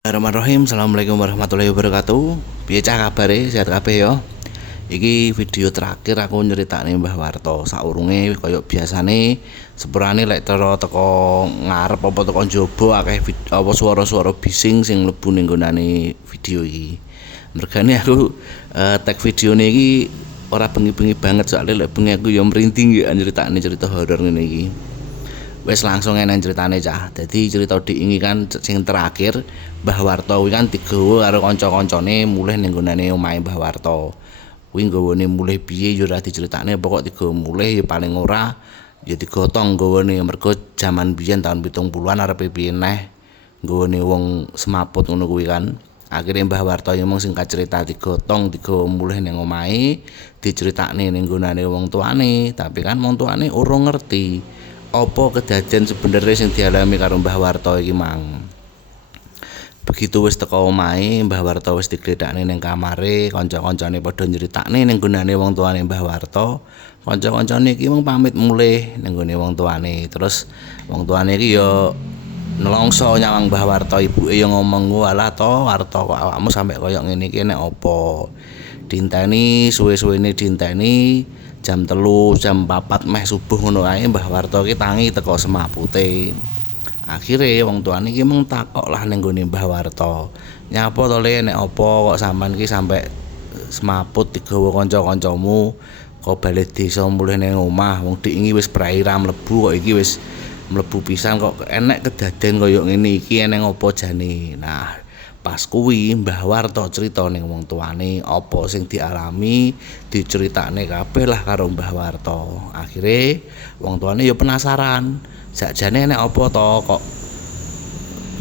Bismillahirrahmanirrahim. Assalamualaikum warahmatullahi wabarakatuh. Piye cah kabare? Sehat kabeh ya? Iki video terakhir aku nyeritani Mbah Warto. Saurunge kaya biasane sepurane lek teko ngarep apa teko njaba akeh apa swara-swara bising sing mlebu ning nggonane video iki. Mergane aku tag videone iki ora bengi-bengi banget soalnya lek bengi aku ya merinding ya nyeritani cerita horor ngene iki. Wes langsung enak ceritane cah. Dadi cerita diingi kan sing terakhir Mbah Warto kuwi kan digawa karo kanca-kancane mulih ning nggonane omahe Mbah Warto. Kuwi nggawane mulih piye ya ora diceritakne pokok digawa mulih ya paling ora ya digotong nggawane mergo jaman biyen tahun 70-an arepe piye neh nggawane wong semaput ngono kuwi kan. Akhirnya Mbah Warto ya mung singkat cerita digotong digawa mulih ning omahe diceritakne ning nggonane wong tuane, tapi kan wong tuane urung ngerti apa kedadian sebenarnya sing dialami karo Mbah Warto iki mang. Begitu wis teko omahe, Mbah Warto wis digledakne ning kamare, kanca-kancane padha nyeritakne ning gunane wong tuane Mbah Warto. Kanca-kancane iki mung pamit mulih ning gone wong tuane. Terus wong tuane iki ya nelongso nyawang Mbah Warto, ibuke ya ngomong, "Walah to, Warto kok awakmu sampe kaya ngene iki nek apa?" Dinteni suwe-suwene dinteni jam 3, jam 4 meh subuh ngono ae Mbah Warto ki tangi teko semapute. Akhire wong tuane iki mung takok lah ning gone Mbah Warto. "Nyapa to Le, nek apa kok sampean ki sampe semaput digawa kanca-kancamu kok balik desa mulih ning omah wong diingi wis praira mlebu kok iki wis mlebu pisan kok enek kedadian kaya ngene iki eneng apa jane." Nah, pas kuwi Mbah Warto crita ning wong tuane apa sing dialami, diceritakne kabeh lah karo Mbah Warto. Akhire wong tuane ya penasaran, sakjane nek apa to kok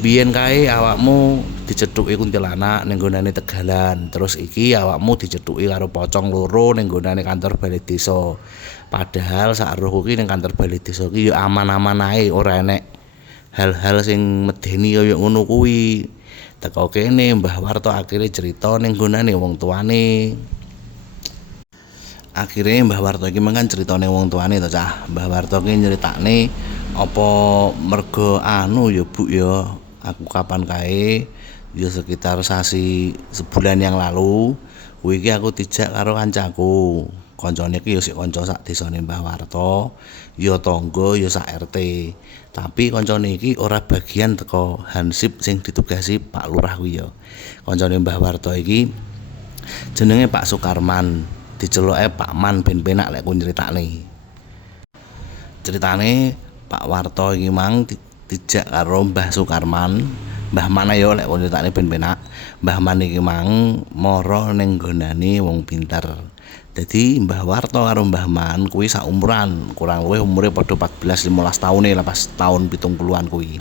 biyen kae awakmu dicethuki kuntilanak ning nggonane Tegalan, terus iki awakmu dicethuki karo pocong loro ning nggonane kantor balai desa. Padahal sak rohku ki ning kantor balai desa ki ya aman-aman ae, ora enek hal-hal sing medeni kaya ngono kuwi. Teko kene Mbah Warto akhire cerita ning nggonane wong tuane. Akhire Mbah Warto iki mengkan critane wong tuane to cah. Mbah Warto ki nyeritakne apa mergo anu ya Bu ya. Aku kapan kae ya sekitar sebulan yang lalu kuwi iki aku dijak karo kancaku. Kancane iki ya sik kanca sak desane Mbah Warto, ya tangga ya sak RT. Tapi kancane iki ora bagian teko Hansip sing ditugasi Pak Lurah kuwi ya. Kancane Mbah Warto iki jenenge Pak Sukarman, diceluke Pak Man ben penak lek ku nyritakne. Ceritane Pak Warto iki mang dijak karo Mbah Sukarman, Mbah Man ya lek ku nyritakne ben penak. Mbah Man iki mang mara ning nggonane wong pinter. Jadi Mbah Warto karo Mbah Man kuwi saumuran, kurang luwih umure padha 14-15 taune lah pas tahun 70-an kuwi.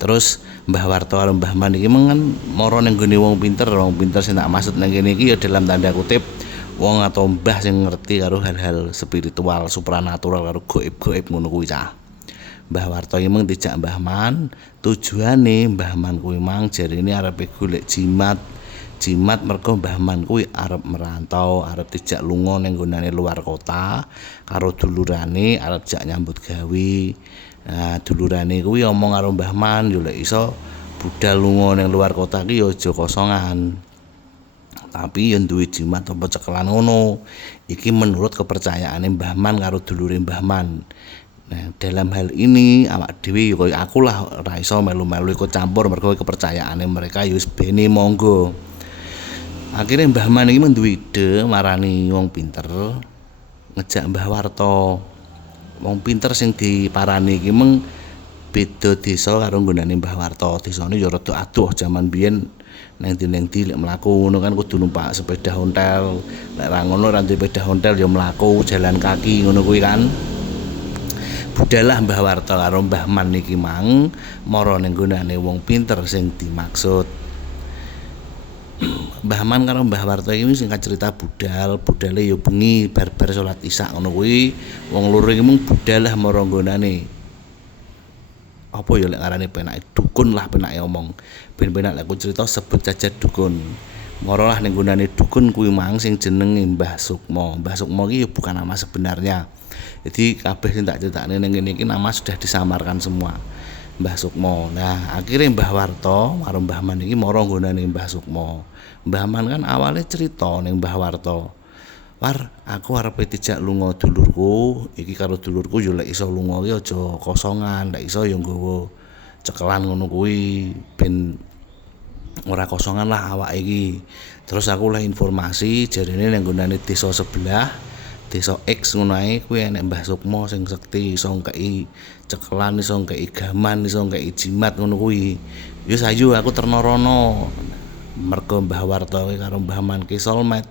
Terus Mbah Warto karo Mbah Man iki mengen mara ning gone wong pinter sing tak maksud nang kene iki ya dalam tanda kutip wong atau mbah sing ngerti karo hal-hal spiritual, supranatural karo gaib-gaib ngono kuwi cah. Mbah Warto iki mung dijak Mbah Man, tujuane Mbah Man kuwi mang jarine arepe golek jimat mergo Mbah Man kuwi arep merantau, arep dijak lunga ning nggonane luar kota karo dulurane arep jak nyambut gawe. Nah, dulurane kuwi omong karo Mbah Man yo lek iso budal lunga ning luar kota ki yo aja kosongan. Tapi yo duwe jimat apa cekelan ngono. Iki menurut kepercayaane Mbah Man karo dulure Mbah Man. Nah, dalam hal ini awak dhewe yo koyo aku lah ora iso melu-melu ikut campur mergo kepercayaane mereka yo wis bene monggo. Akhirnya Mbah Man iki menduwe ide marani wong pinter ngejak Mbah Warto. Wong pinter sing diparani iki mung beda desa karo nggonane Mbah Warto. Desane ya rada adoh jaman biyen nang ndi lek mlaku ngono kan kudu numpak sepeda ontel. Lek ra ngono ra duwe sepeda ontel ya mlaku jalan kaki ngono kuwi kan. Budalah Mbah Warto karo Mbah Man iki mang mara ning nggonane wong pinter sing dimaksud. Mbah Man karo Mbah Warto iki singkat cerita budale ya bengi bar salat Isya ngono kuwi wong loro iki mung budal lah mara nggonane apa ya lek ngarane penake dukun lah penake omong ben penak lek aku cerita sebut saja dukun. Mara lah ning nggonane dukun kuwi mang sing jenenge Mbah Sukma. Mbah Sukma iki ya bukan nama sebenarnya. Jadi kabeh sing tak critakne ning kene iki nama sudah disamarkan semua. Mbah Sukma. Nah, akhirnya Mbah Warta karo Mbah Man iki mara nggonane Mbah Sukma. Mbah Man kan awale cerita ning Mbah Warta. War, aku arep dijak lunga dulurku, iki karo dulurku yo lek iso lunga ki aja kosongan, lek iso yo nggawa cekelan ngono kuwi ben ora kosongan lah awake iki. Terus aku oleh informasi jarene nang nggonane desa sebelah, desa X ngono ae kuwi enek Mbah Sukma sing sekti iso ngkei cekelan, iso ngkei gaman, iso ngkei jimat ngono kuwi. Ya sayu aku terno rono. Mergo Mbah Warta karo Mbah Man ki solmet.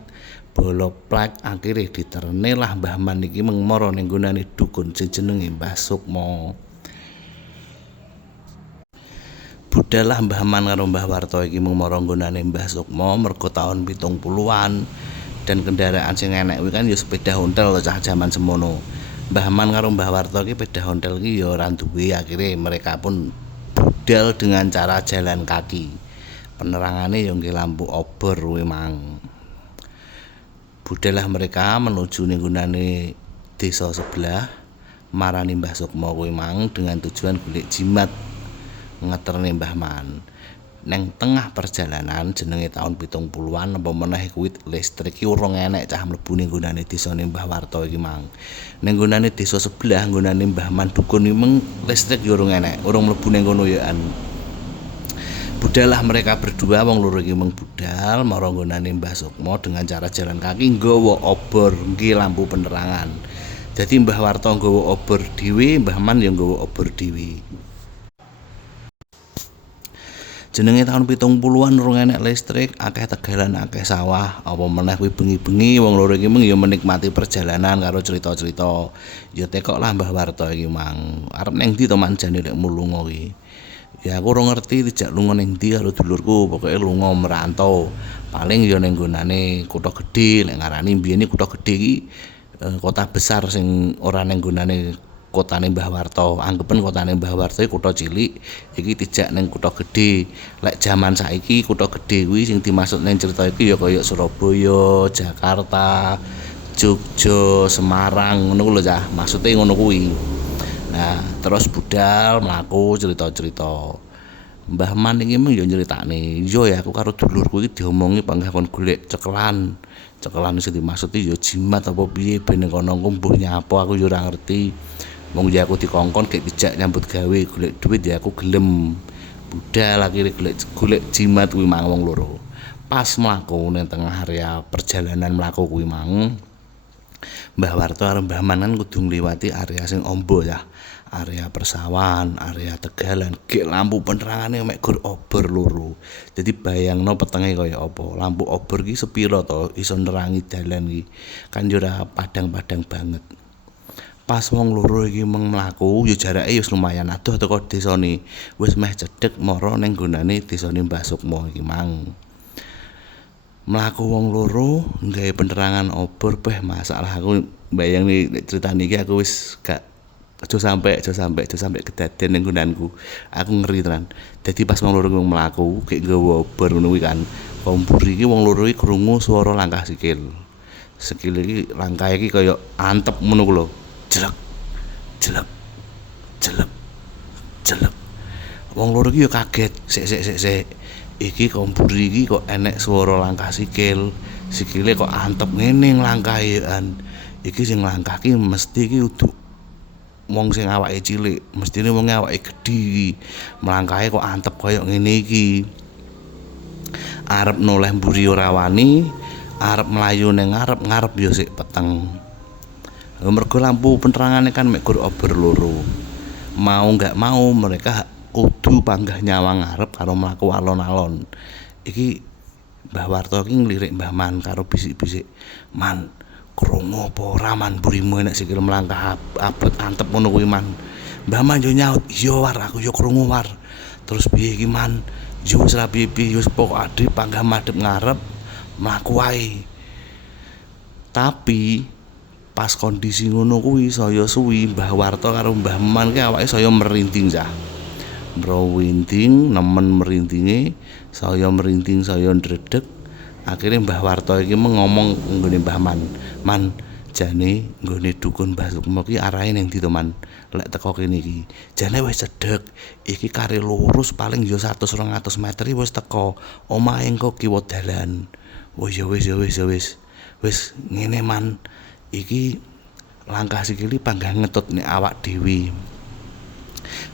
Bola plak akhire diterene lah Mbah Man iki mengmara ning nggonane dukun sing jenenge Mbah Sukma. Budhalah Mbah Man karo Mbah Warta iki mengmara nggonane Mbah Sukma mergo taun 70-an dan kendaraan sing enek kuwi kan ya sepeda ontel cah jaman semono. Mbah Man karo Mbah Warta iki sepeda ontel iki ya ora duwe, akhire mereka pun budal dengan cara jalan kaki. Penerangane ya nggih lampu obor kuwi mang. Budhalah mereka menuju ning nggonane desa sebelah marani Mbah Sukma kuwi mang dengan tujuan golek jimat ngeterne Mbah Man. Neng tengah perjalanan jenenge taun 70-an apa meneh kuwi listrik iki urung enek cah mlebu ning nggonane desane Mbah Warta iki mang. Ning nggonane desa sebelah nggonane Mbah Man dukun iki meng listrik ya urung enek, urung mlebu ning kono yoan. Budhalah mereka berdua wong loro iki mung budal marang nggonane Mbah Sukma dengan cara jalan kaki nggawa obor nggih lampu penerangan. Dadi Mbah Warta nggawa obor dhewe, Mbah Man ya nggawa obor dhewe. Jenenge taun 70-an urung enek listrik, akeh tegalan, akeh sawah. Apa meneh kuwi bengi-bengi wong loro iki mung ya menikmati perjalanan karo cerita-cerita. Ya tekok lah Mbah Warta iki mang. Arep nang ndi to manjane lek mulunga iki? Ya aku ora ngerti dijak lunga ning ndi karo dulurku, pokoke lunga merantau. Paling ya ning nggonane kutha gedhe, lek ngarani mbiyen kutha gedhe iki kota besar sing ora ning nggonane kotane Mbah Warta. Anggepen kotane Mbah Warta iki kutha cilik, iki dijak ning kutha gedhe. Lek jaman saiki kutha gedhe kuwi sing dimaksud ning cerita iki ya kaya Surabaya, Jakarta, Jogja, Semarang ngono lho cah. Maksude ngono kuwi. Nah, terus budal mlaku cerita-cerita. Mbah Man iki mung yo nyritakne, "Yo ya aku karo dulurku iki diomongi panggah kon golek cekelan." Cekelan sing dimaksud ya jimat apa piye ben ning kono mbuh nyapa aku yo ora ngerti. Wong ya aku dikongkon gek dijak nyambut gawe golek duit ya aku gelem. Budal akhire golek jimat kuwi mang wong loro. Pas mlaku ning tengah area perjalanan mlaku kuwi mang Mbah Warta karo Mbah Man kan kudu ngliwati area sing amba ya. Area persawahan, area tegalan, gek lampu penerangane mek gur obor loro. Jadi bayangno petenge kaya apa. Lampu obor ki sepira to iso nerangi dalan iki. Kan yo ora padang-padang banget. Pas wong loro iki mung mlaku, yo jarake yo lumayan adoh teko desane. Wis meh cedhek mara ning nggonane desane Mbah Sukma iki mang. Mlaku wong loro nggawe penerangan obor peh masalah aku bayangne nek critane iki aku wis gak aja sampe kedaden ning nggonanku. Aku ngeri tenan. Dadi pas wong loro mlaku gek nggawa obor ngono kuwi kan. Kompur iki wong loro iki krungu swara langkah sikil. Sikil iki langkah iki kaya antep ngono ku lho. Jelek. Jelek. Jelek. Jelek. Wong loro iki yo kaget. Sik. Iki kompur iki kok enek swara langkah sikil. Sikile kok antep ngene langkahean. Iki sing langkah ki mesti iki kudu wong sing awake cilik, mestine wong awake gedhe iki. Melangkahe kok antep kaya ngene iki. Arep noleh mburi ora wani, arep mlayu ning ngarep ya sik peteng. Mergo lampu penerangane kan mek gur obor loro. Mau enggak mau mereka kudu panggah nyawang ngarep karo mlaku alon-alon. Iki Mbah Warta iki nglirik Mbah Man karo bisik-bisik, "Man, krungu apa ora Man burimu enek sikil melangkah abot antep ngono kuwi Man." Mbah Man yo nyaut, "Iya War, aku yo krungu War." Terus piye iki Man? Yo wis ra piye-piye wis pokok ade panggah madhep ngarep mlaku wae. Tapi pas kondisi ngono kuwi saya suwi Mbah Warta karo Mbah Man ki awake saya merinding cah. Merinding, nemen merindinge, saya ndredeg. Akhire Mbah Warta iki ngomong nggone Mbah Man, "Man, jane nggone dukun Mbah Sukma ki arahe ning ndi to Man lek teko kene iki jane wis cedhek iki kare lurus paling ya 100-200 meter wis teko omahe engko kiwa dalan oh ya wis ngene Man iki langkah sikili panggang ngetut nek awak dhewe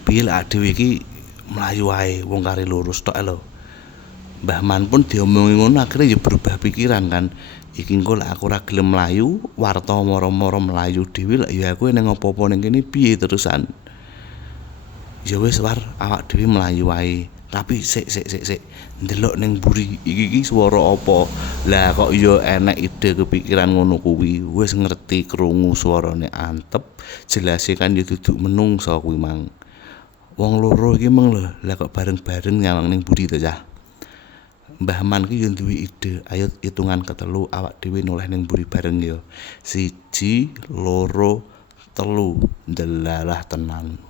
piye lek dhewe iki mlayu wae wong kare lurus tok lho Mbah Man pun diomongi ngono akhirnya ya berubah pikiran kan iki engko lek aku ora gelem mlayu warta moro-moro mlayu dhewe lek ya aku ning apa-apa ning kene piye terusan ya wis war awak dhewe mlayu wae tapi sik ndelok ning mburi iki swara apa lah kok ya enek ide kepikiran ngono kuwi wis ngerti krungu swarane antep jelase kan ya duduk menungsa kuwi mang wong loro iki meng lho lah kok bareng-bareng nyawang ning mburi to cah Mbah Man ki yo duwe ide ayo hitungan ketelu awak dhewe noleh ning mburi bareng yo 1 2 3 ndelalah tenan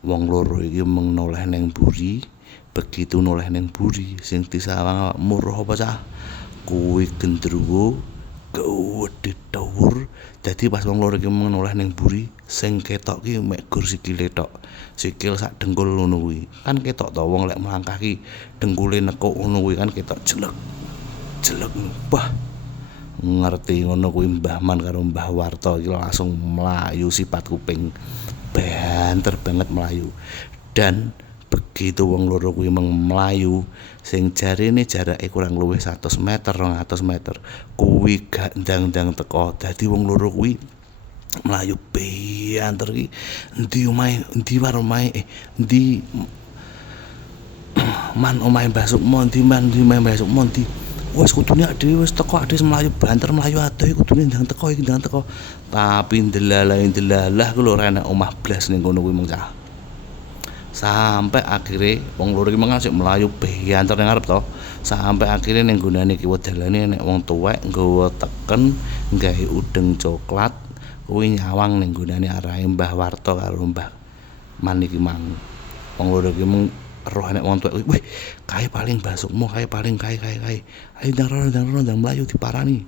wong loro iki meng noleh ning mburi begitu noleh ning mburi sing disawang muruh apa cah kuwi gendruwo gedhe dhuwur dadi pas wong loro iki meng noleh ning mburi sing ketok ki mek gur sikile tok sikil sak dengkul ngono kuwi kan ketok to wong lek melangkah ki dengkule nekuk ngono kuwi kan ketok jelek bah ngerti ngono kuwi Mbah Man karo Mbah Warta iki langsung mlayu sipat kuping banter banget mlayu dan begitu wong loro kuwi mlayu sing jarene jarake kurang luwih 100 meter 200 meter kuwi gak ndang-ndang teko dadi wong loro kuwi mlayu banter iki endi omahe endi war omahe endi Man omahe Mbah Sukma endi Man endi omahe Mbah Sukma endi wis kudune dhewe wis teko ade mlayu banter mlayu adoh kudune ndang teko iki ndang teko tapi ndelalah ku lho ora enek omah blas ning kono kuwi mung cah sampai akhire wong loro iki mengasik mlayu banter ning ngarep to sampai akhire ning gunane kiwa dalane nek wong tuwek nggawa teken gawe udeng coklat kuwi nyawang ning gunane arahe Mbah Warta karo Mbah Man iki mang wong loro iki mung roh nek wong tuwek wih kae paling Mbah Sukma kae paling kae ayo ndang mlayu diparani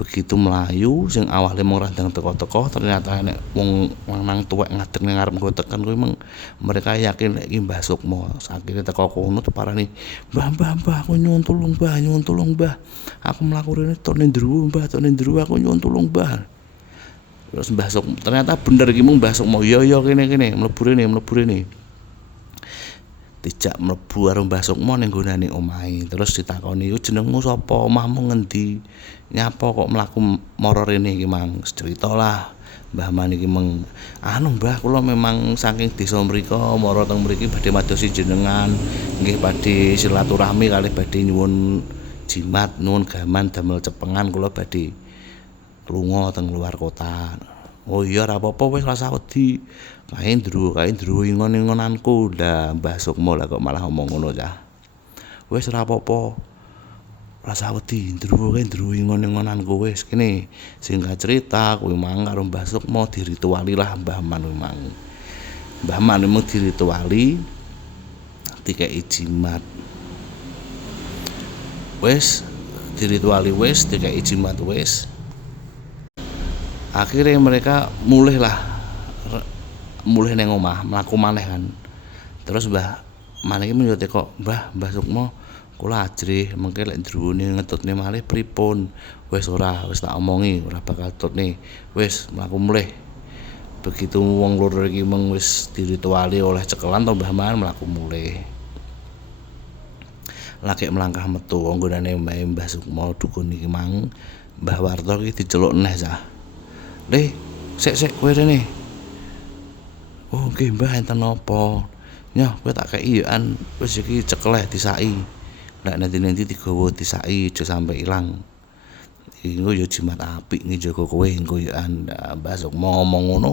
begitu mlayu sing awale mung randang teko-teko ternyata nek wong lanang tuwek ngadeg ning ngarep nggo tekan kuwi mung mereka yakin nek iki Mbah Sukma sakire teko kono diparani Mbah aku nyuwun tulung Mbah aku mlaku rene tok ning ndruwo Mbah aku nyuwun tulung Mbah terus Mbah Sukma ternyata bener iki mung Mbah Sukma yo kene mlebu rene dijak mlebu karo Mbah Sukma ning gonane omahe terus ditakoni iku jenengmu sapa omahmu ngendi nyapa kok mlaku mara rene iki mang cerita lah Mbah Man iki meng Mbah kula memang saking desa mrika mara teng mriki badhe madosi jenengan nggih badhe silaturahmi kalih badhe nyuwun jimat nuwun gaman damel cepengan kula badhe lunga teng luar kota oh iya ora apa-apa wis rasa wedi kae ndruwo ingon-ingonanku lah Mbah Sukma lah kok malah ngomong ngono cah wis ora apa-apa rasa wedi ndruwo ingon-ingonanku wis kene singkat cerita kuwi mang karo Mbah Sukma dirituali lah Mbah Man memang dirituali dikei jimat wis dirituali wis dikei jimat wis akhirnya mereka mulih neng omah mlaku maneh kan terus Mbah Man iki menyote kok Mbah Sukma kula ajrih mengke lek ndruwone ngetutne malih pripun wis tak omongi ora bakal tutne wis mlaku mulih begitu wong loro iki mung wis dirituali oleh cekelan to Mbah Man mlaku mulih lagi melangkah metu wong gonane Mbah Sukma dukun iki mang Mbah Warta iki diceluk neh cah sik kowe rene oh nggih Mbah enten napa nyoh kowe tak kei yo an wis iki cekeleh disaki nek nanti digawa disaki aja sampe ilang iki engko yo jimat apik njaga kowe engko yo an Mbah Sukma ngomong ngono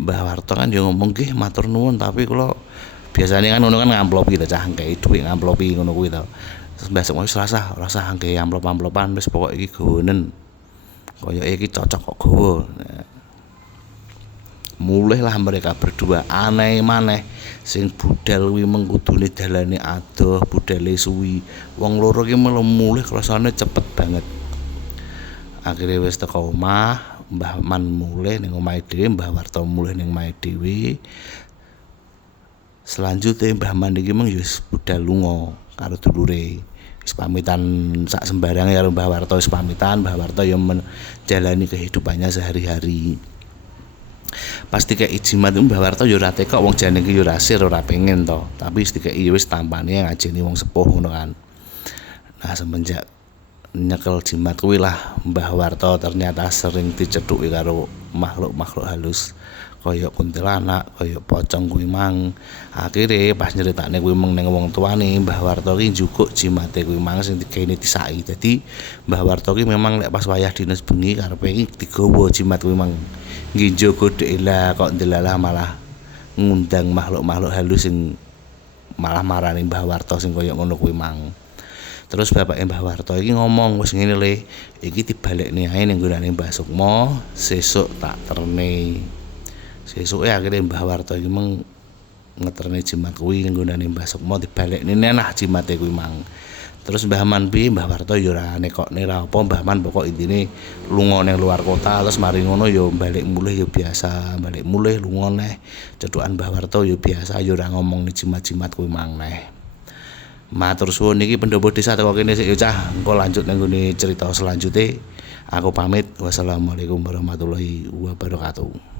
Mbah Warta kan yo ngomong nggih matur nuwun tapi kula biasane kan ngono kan ngamplopi to cah kei dhuwit ngamplopi ngono kuwi to Mbah Sukma wis rasah nggae amplop-amplopan wis pokok iki gawanen kaya iki cocok kok gawa mulihlah mereka berdua aneh maneh sing budal kuwi mengkudune dalane adoh budale suwi wong loro ki mulih rasane cepet banget akhire wis teko omah Mbah Man mulih ning omahe dhewe, Mbah Warta mulih ning omahe dhewe. Selanjutnya Mbah Man iki mung wis budal lunga karo dulure. Wis pamitan sak sembarange karo Mbah Warta, wis pamitan. Mbah Warta ya menjalani kehidupannya sehari-hari. Pasti kayak jimat Mbah Warta ya ora tekok wong jane iki ya ora sir ora pengen to, tapi wis dikeki wis tampane ngajeni wong sepuh ngono kan. Nah, semenjak nyekel jimat kuwi lah Mbah Warta ternyata sering dicethuki karo makhluk-makhluk halus kaya kuntilanak, kaya pocong kuwi mang. Akhire pas nyeritakne kuwi mung ning wong tuane, Mbah Warta ki njukuk jimate kuwi mang sing dikene disaki. Dadi Mbah Warta ki memang lek pas wayah dinas bengi karepe iki digawa jimat kuwi mang. Nggih njogo dhek lah kok ndelalah malah ngundang makhluk-makhluk halus sing malah marani Mbah Warta sing kaya ngono kuwi mang. Terus bapake Mbah Warta iki ngomong, wis ngene le, iki dibalekne ae ning nggonane Mbah Sukma, sesuk tak terne. Sesuke akhire Mbah Warta iki mung ngeterne jimat kuwi ning nggonane Mbah Sukma, dibalekne nenah jimate kuwi mang. Terus Mbah Man piye, Mbah Warta ya ora nekokne ra apa, Mbah Man pokok intine lunga ning luar kota, terus mari ngono ya balik mulih ya biasa, balik mulih lunga neh. Cethukan Mbah Warta ya biasa, ya ora ngomong jimat-jimat kuwi mang neh. Matur suwun niki pendopo desa teko kene sik ya cah, engko lanjut nang nggone cerita selanjutnya. Aku pamit. Wassalamualaikum warahmatullahi wabarakatuh.